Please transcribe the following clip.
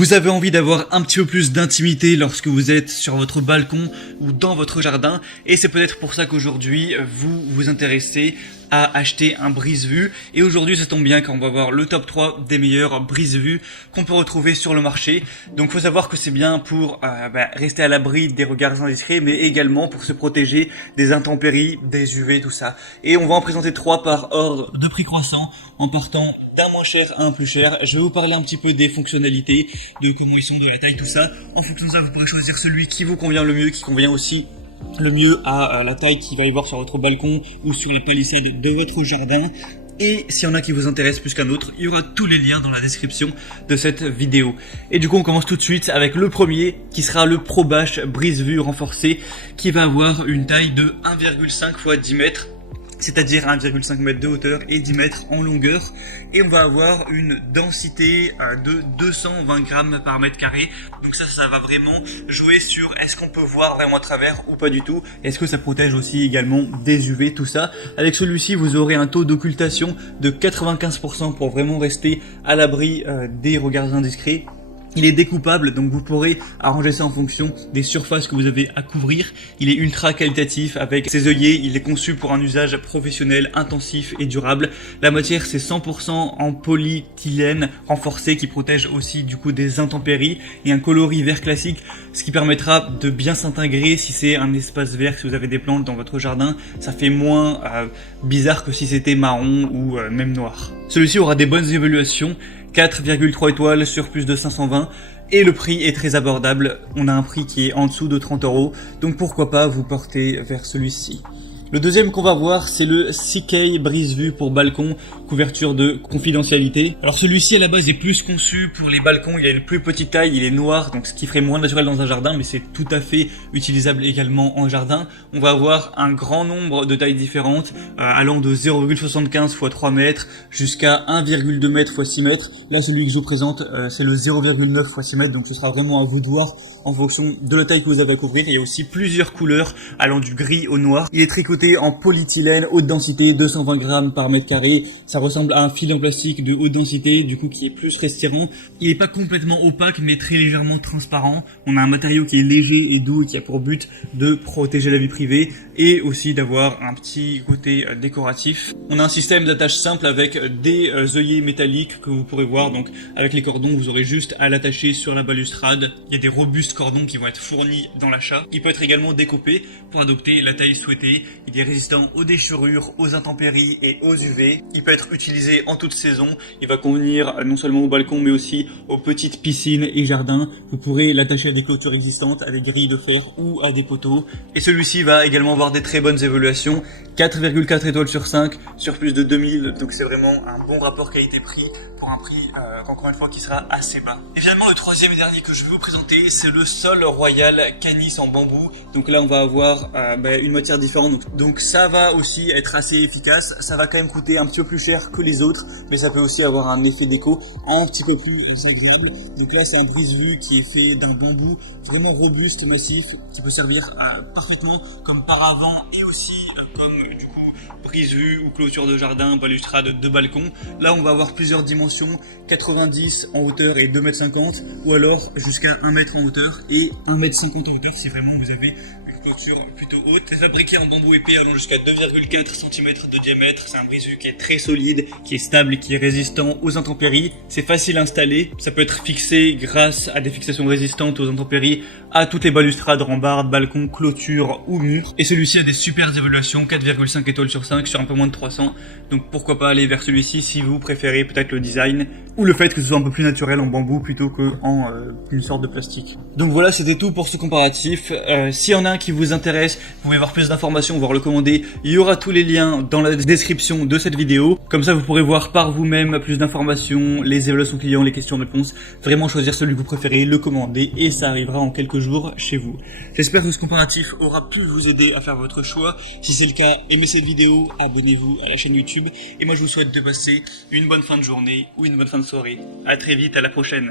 Vous avez envie d'avoir un petit peu plus d'intimité lorsque vous êtes sur votre balcon ou dans votre jardin, et c'est peut-être pour ça qu'aujourd'hui vous vous intéressez à acheter un brise-vue. Et aujourd'hui ça tombe bien car on va voir le top 3 des meilleurs brise-vue qu'on peut retrouver sur le marché. Donc faut savoir que c'est bien pour rester à l'abri des regards indiscrets, mais également pour se protéger des intempéries, des UV, tout ça. Et on va en présenter 3 par ordre de prix croissant, en partant d'un moins cher à un plus cher. Je vais vous parler un petit peu des fonctionnalités, de comment ils sont, de la taille, tout ça. En fonction de ça, vous pourrez choisir celui qui vous convient le mieux, qui convient aussi le mieux à la taille qu'il va y avoir sur votre balcon ou sur les palissades de votre jardin. Et s'il y en a qui vous intéressent plus qu'un autre, il y aura tous les liens dans la description de cette vidéo. Et du coup, on commence tout de suite avec le premier, qui sera le ProBash brise-vue renforcé, qui va avoir une taille de 1,5 x 10 mètres. C'est-à-dire 1,5 mètre de hauteur et 10 mètres en longueur. Et on va avoir une densité de 220 grammes par mètre carré. Donc ça va vraiment jouer sur est-ce qu'on peut voir vraiment à travers ou pas du tout. Est-ce que ça protège aussi également des UV, tout ça. Avec celui-ci, vous aurez un taux d'occultation de 95% pour vraiment rester à l'abri des regards indiscrets. Il est découpable, donc vous pourrez arranger ça en fonction des surfaces que vous avez à couvrir. Il est ultra qualitatif avec ses œillets, il est conçu pour un usage professionnel, intensif et durable. La matière c'est 100% en polyéthylène renforcé qui protège aussi du coup des intempéries, et un coloris vert classique, ce qui permettra de bien s'intégrer si c'est un espace vert, si vous avez des plantes dans votre jardin. Ça fait moins bizarre que si c'était marron ou même noir. Celui-ci aura des bonnes évaluations, 4,3 étoiles sur plus de 520, et le prix est très abordable. On a un prix qui est en dessous de 30 €, donc pourquoi pas vous porter vers celui-ci. Le deuxième qu'on va voir, c'est le CK brise-vue pour balcon, couverture de confidentialité. Alors celui-ci à la base est plus conçu pour les balcons, il a une plus petite taille, il est noir, donc ce qui ferait moins naturel dans un jardin, mais c'est tout à fait utilisable également en jardin. On va avoir un grand nombre de tailles différentes, allant de 0,75 x 3 mètres jusqu'à 1,2 mètres x 6 mètres. Là celui que je vous présente, c'est le 0,9 x 6 mètres, donc ce sera vraiment à vous de voir en fonction de la taille que vous avez à couvrir. Il y a aussi plusieurs couleurs allant du gris au noir. Il est tricoté en polyéthylène, haute densité, 220 grammes par mètre carré. Ça ressemble à un fil en plastique de haute densité, du coup qui est plus respirant. Il n'est pas complètement opaque, mais très légèrement transparent. On a un matériau qui est léger et doux et qui a pour but de protéger la vie privée et aussi d'avoir un petit côté décoratif. On a un système d'attache simple avec des œillets métalliques que vous pourrez voir. Donc avec les cordons, vous aurez juste à l'attacher sur la balustrade. Il y a des robustes cordons qui vont être fournis dans l'achat. Il peut être également découpé pour adopter la taille souhaitée. Il est résistant aux déchirures, aux intempéries et aux UV. Il peut être utilisé en toute saison. Il va convenir non seulement au balcon mais aussi aux petites piscines et jardins. Vous pourrez l'attacher à des clôtures existantes, à des grilles de fer ou à des poteaux. Et celui-ci va également avoir des très bonnes évaluations. 4,4 étoiles sur 5 sur plus de 2000. Donc c'est vraiment un bon rapport qualité-prix pour un prix encore une fois qui sera assez bas. Et finalement le troisième et dernier que je vais vous présenter, c'est le Sol Royal Canis en bambou. Donc là on va avoir une matière différente. Donc ça va aussi être assez efficace. Ça va quand même coûter un petit peu plus cher que les autres, mais ça peut aussi avoir un effet déco un petit peu plus agréable. Donc là c'est un brise-vue qui est fait d'un bambou vraiment robuste, massif, qui peut servir parfaitement comme paravent et aussi comme du coup brise-vue ou clôture de jardin, balustrade de balcon. Là on va avoir plusieurs dimensions, 90 en hauteur et 2,50 m, ou alors jusqu'à 1 m en hauteur et 1,50 m en hauteur si vraiment vous avez une clôture plutôt haute. C'est fabriqué en bambou épais allant jusqu'à 2,4 cm de diamètre. C'est un brise-vue qui est très solide, qui est stable et qui est résistant aux intempéries. C'est facile à installer, ça peut être fixé grâce à des fixations résistantes aux intempéries à toutes les balustrades, rambardes, balcons, clôtures ou murs. Et celui-ci a des super évaluations, 4,5 étoiles sur 5 sur un peu moins de 300. Donc pourquoi pas aller vers celui-ci si vous préférez peut-être le design ou le fait que ce soit un peu plus naturel en bambou plutôt que en une sorte de plastique. Donc voilà, c'était tout pour ce comparatif. S'il y en a un qui vous intéresse, vous pouvez voir plus d'informations, voir le commander. Il y aura tous les liens dans la description de cette vidéo. Comme ça, vous pourrez voir par vous-même plus d'informations, les évaluations clients, les questions-réponses. Vraiment choisir celui que vous préférez, le commander et ça arrivera en quelques jours chez vous. J'espère que ce comparatif aura pu vous aider à faire votre choix. Si c'est le cas, aimez cette vidéo, abonnez-vous à la chaîne YouTube. Et moi, je vous souhaite de passer une bonne fin de journée ou une bonne fin de soirée. À très vite, à la prochaine.